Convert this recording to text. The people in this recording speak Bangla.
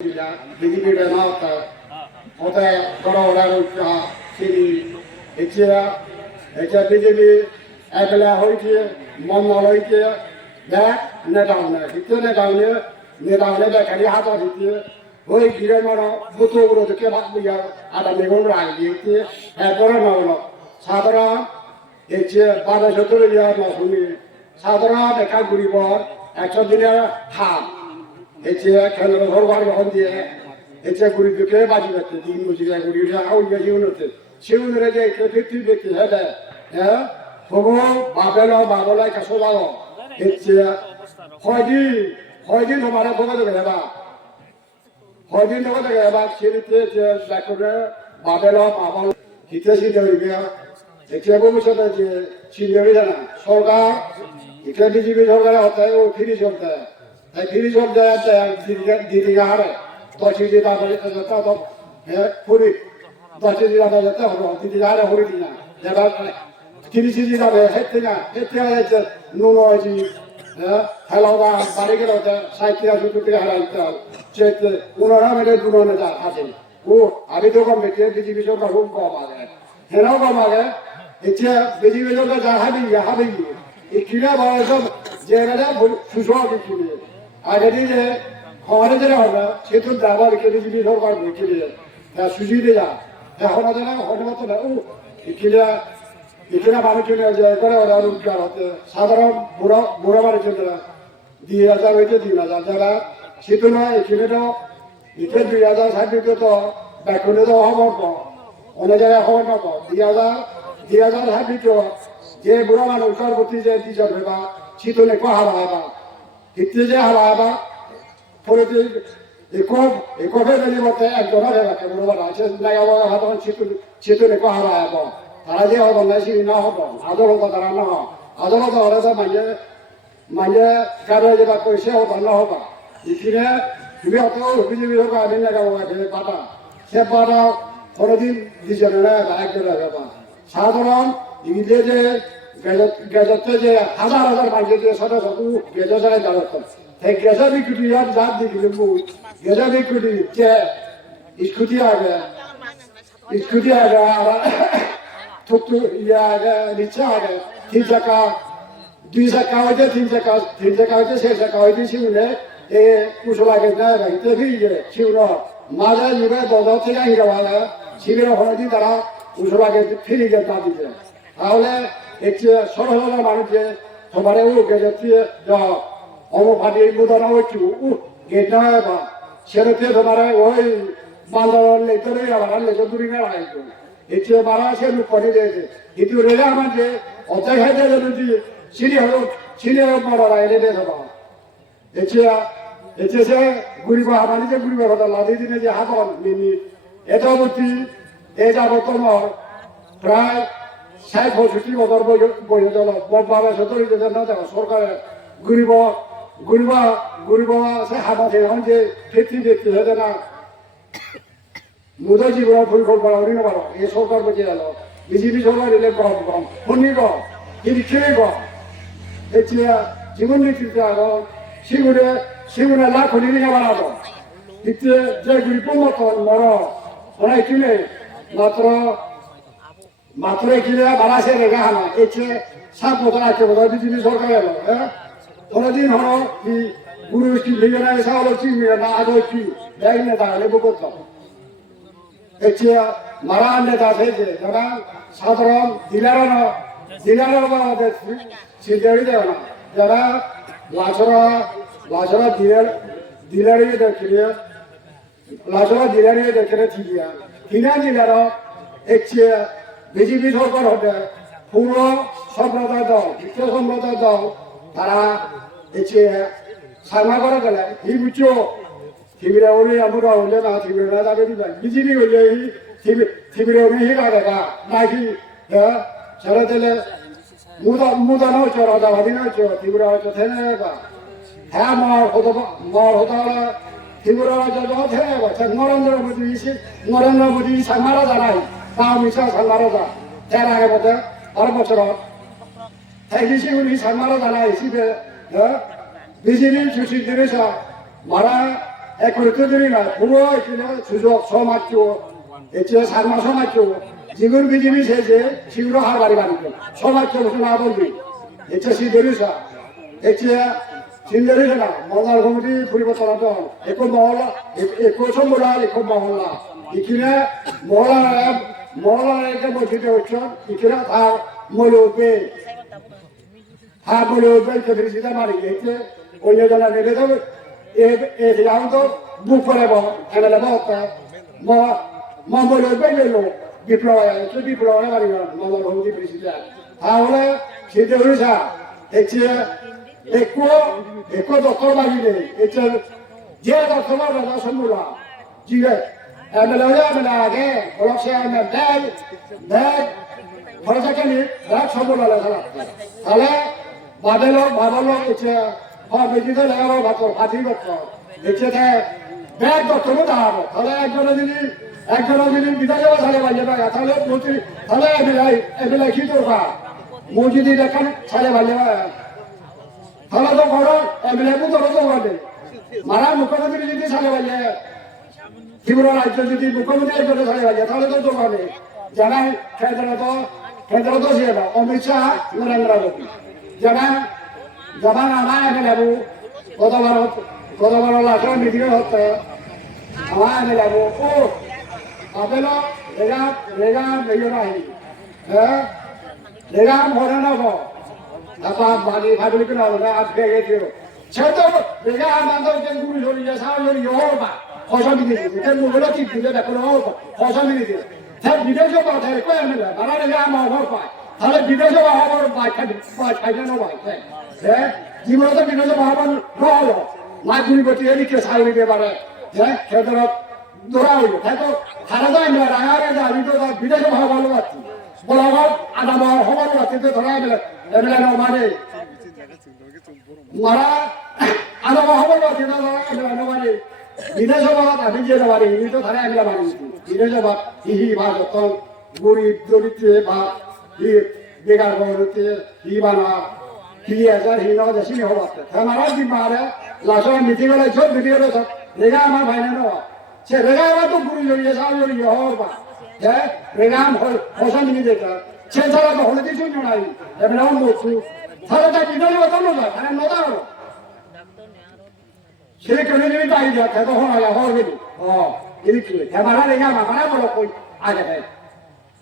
বিজেপিയുടെ നാളത്തെ মতে গড় সিনি এতিয়া বিজেপি একলা হয়েছে মন হয়েছে দেখ নেতাওনে হিতে নেতাওনে বেকারি হাতা হিতে ওই গিরে মারা বুতগুলো থেকে ভাবলিয়া আটা মেঘন রাখি এরপরে নগর সাধারণ এসে 12 ইয়ার নশুনি সাধারণ দেখা ঘুরিব 100 দিনের হাত এসে খেলার ঘর ঘর গ্রহণ দিয়ে এসে ঘুরি ঢুকে বাজি বাজতে দিন মুজিরা ঘুরি আউলিয়া জীবনতে সেগুলো যে ফিফটি ব্যক্তি হ্যাঁ তবু বাবেলাই কাছো যাও এসে হয়দিন তোমার ভোগ দেবে হেবা হয়দিন ভোগ দেবে হেবা সেরিতে যে দেখবে বাবেল হিতে সিদ্ধ হইবে এসে ভবিষ্যতে যে সিদ্ধ হয়ে জানা সরকার এটা বিজেপি সরকার হতে ও ফিরি চলতে তাই ফিরি চলতে দিদিকে হারে 10 কেজি দাদা যেতে তো ফুরি 10 কেজি দাদা যেতে হলো দিদিকে হারে হরি দিনা যারা 30 কেজি দাদা হেঁটে হয়েছে নুন হয়েছি হেলাওয়া বাড়ি গেল 60 থেকে হারাইতে চেতে ওনারা মেরে দুনে যা আছে ও আমি তো কম বেঁচে বিজেপি সরকার খুব কম আগে হেনাও কম আগে এসে বিজেপি সরকার যা হাবি এই কিনা বয়স যে সুসহ কিনে আর এটি যে খাওয়ারে যেটা হবে সে তো ড্রাইভার বিজেপি সরকার কিনে সুজি দিয়ে যা এখন আছে না হতে পারতো না ও এখানে বাড়ি চলে যায় করে ওরা রোজগার হতে সাধারণ বুড়া বাড়ি চলে না 2000 হয়েছে 3000 যারা সেটা নয় এখানে তো এখানে 2000 সার্টিফিকেট তো ব্যাকুলে তো হবার অনেক জায়গায় হবার না 2000 সার্টিফিকেট যে বুড়া মানুষ তার প্রতি যে দিশা ভেবা শীতলে হারা হবা হিতে যে হারা হবা পরে একবে বেলি মতে একজনা ভেবাকে বুড়ো বাড়া সে লাগাবো তখন শীতলে হারা হবা তারা যে হব না সিঁড়ি না হব আদালত তারা না হয় আদালত হলে তো মানে কারো যেটা কইসে হব না হবা এখানে তুমি অত বিজেপি সরকার আদিন লাগাবো পাতা সে পাতা কোনোদিন দিছে না একজনা ভেবা সাধারণ ইংরেজে যে গেজতে যে হাজার মানুষের যে শত গেজ ছাড়াই দাঁড়াত সেই গেজা বিক্রি আর জাত দিকে গেজা বিক্রি যে স্কুটি আগে আবার tuk রিক্সা আগে 3 চাকা 2 চাকা হইতে 3 চাকা হইতে 6 চাকা হইতে শিউলে এ কুশল আগে না রাইতে ফিরে শিউল মাঝে নিবে দল থেকে হিরাওয়ালা শিবির হয়নি তারা কুশল আগে ফিরে যেতে দিতে তাহলে একটি সরহলা মানুষে তোমার ও গেছে অমফাটি মুদানা হচ্ছে গেট না বা সেরতে তোমার ওই বান্দর লেতরে আবার লেতো দূরি না রাখতো এতে মারা সে লোক করে দিয়েছে কিন্তু রেলে আমার যে অর্থাৎ খাইতে যদি সিঁড়ি বড় এনে দিয়ে দেবা এতে সে ঘুরিবা আমাদের যে ঘুরিবা কথা লাদি দিনে যে হাতন মিনি এটা অবধি এ যাব তোমার প্রায় 60-65 বছর বসে চলো বড়ভাবে সতর্ক না দেখো সরকারের ঘুরিবা সে হাতে যে ফিরতি দেখতে হতে না মুদা জীবন ফুল বাড়া হরি না বাড়া এ সরকার বেঁচে গেল বিজেপি সরকার এলে কম ফোনই কম কিন্তু খেয়ে কম এছিয়া জীবন নেতৃত্বে আগে সেগুলো লাখ হলি নিয়ে বাড়াবো কিন্তু যে গরিব মতন মর ওনাই কিনে মাত্র কিনে বাড়াছে রেখা হানা এছে 7 বছর 8 বছর বিজেপি সরকার এলো হ্যাঁ কোনোদিন হলো কি গুরু লিগে না এসা হলো চিনি না আজও কি দেখ না তাহলে বকত এছে মারা নেতা থেকে যারা সাধারণ দিলার আমাদের সিদ্ধারি দেয় না যারা লাচরা দিলারি দেখলে লাচরা দিলারি দেখলে ঠিকিয়া কিনা দিলার একছে বিজেপি সরকার হতে পুরো সম্প্রদায় দল দ্বিতীয় সম্প্রদায় দল তারা এছে সামনা করে গেলে এই বুঝছো থিবিরা হলে আমরা হলে না থিবিরা যাবে দিবা বিজেপি হলে থিবিরা হলে হিরা দেখা নাকি ছেড়ে দিলে মুদা নয় রাজা ভাবি নয় থিবিরা হয়তো থেনে বা হ্যাঁ মর হতো থিবিরা হয়তো থেনে বা নরেন্দ্র মোদী সাংমারা জানাই তা মিশা সাংমারা যা তের আগে মধ্যে 12 বছর থাইলিশি উনি সাংমারা জানাই সিবে বিজেপি সুশীল দিনেশ মারা 그렇게들이 부모 이렇게 주적 소맞죠. 이제 살마 소맞죠. 지금 비집이 세제 지구로 하루바리 가는 거. 소맞죠 무슨 아버지. 이제 시대리사. 이제 진대리사나 뭐날 공지 부리고 떠나도 에코 먹을라. 에코 선물라 에코 먹을라. 이끼네 뭐라게 뭐 지대었죠. 이끼네 다 몰려오게. 다 몰려오게 그들이시다 말이겠지. 올려달라 내려서 e auto buffalo e la botta ma voglio bello diploma che diploma arriva ma non di presidente ora si deve sa e c'è dottor magile e c'è già dottor la somula giga e me la che ora c'è me dai cosa che ni la somula la sala ale babalo e c'è মেঝিতে লাগাবো ভাত হাতি করতো দেখছে ব্যাগ দত্তরও দাঁড়াবো তাহলে একজনের যদি বিদায় যাবো তাহলে বাজে না তাহলে মন্ত্রী তাহলে এমএলএ কি দরকার মসজিদে দেখেন ছাড়ে বাজে তাহলে তো করো এমএলএ তো ধরো তো বলে মারা মুখ্যমন্ত্রী যদি ছাড়ে বাজে ত্রিপুরা রাজ্য যদি মুখ্যমন্ত্রী একজনে ছাড়ে বাজে তাহলে তো দোকানে জানাই কেন্দ্র তো ছিল অমিত শাহ নরেন্দ্র মোদী জানাই যখন আমার এমে যাবো কতবার লাখের মিটিং হচ্ছে আমার এমে যাবো ও আপেল রেগাম হ্যাঁ রেগাম ভরে নেব তারপর ভাবলি কিনা আজকে গেছিল সে তো রেগাম আমাদের যে গুরু জড়িয়ে সারা জড়িয়ে হবা ফসল দিতে দিতে মুখগুলো ঠিক দিতে দেখো ফসল দিতে হ্যাঁ বিদেশে পাঠায় কই এমে যায় তারা রেগাম অভাব পায় তাহলে বিদেশে অভাব খাইতে নেওয়া হ্যাঁ জীবনে তো বিদেশে মহামান হলো মাগুরি গতি এদিকে সাই দিতে পারে হ্যাঁ খেতে দৌড়া হইলো তাই তো হারা যায় না রাঙারে আমি তো বিদেশে ভালো পাচ্ছি বলা হোক আদা হবার পাচ্ছি তো ধরা এমএলএ মানে মারা আদা হবার পাচ্ছি না এমএলএ মানে বিদেশে আমি যে পারি এই তো ধরা এমএলএ মানে বিদেশে হিহি বা যত গরিব দরিদ্রে বা বেকার হতে হি বানা হিয়াজা হিনা দেশি হওয়াতে আমারা কি মারে লাসা মিটিংলে সব ভিডিওরে সব রেগা আমার ভাই না সে রেগা তো গুরু জড়িয়ে সাল জড়িয়ে হবা হ্যাঁ রেগা হোসা মিনি দেখা সে ছাড়া তো হলে কিছু নাই এমন বলছু তাহলে তা বিদয় হতো না মানে নদাও সে কেন যদি তাই যা তো হয় হবে ও এদিকে আমারা রেগা মারা বড় কই আগে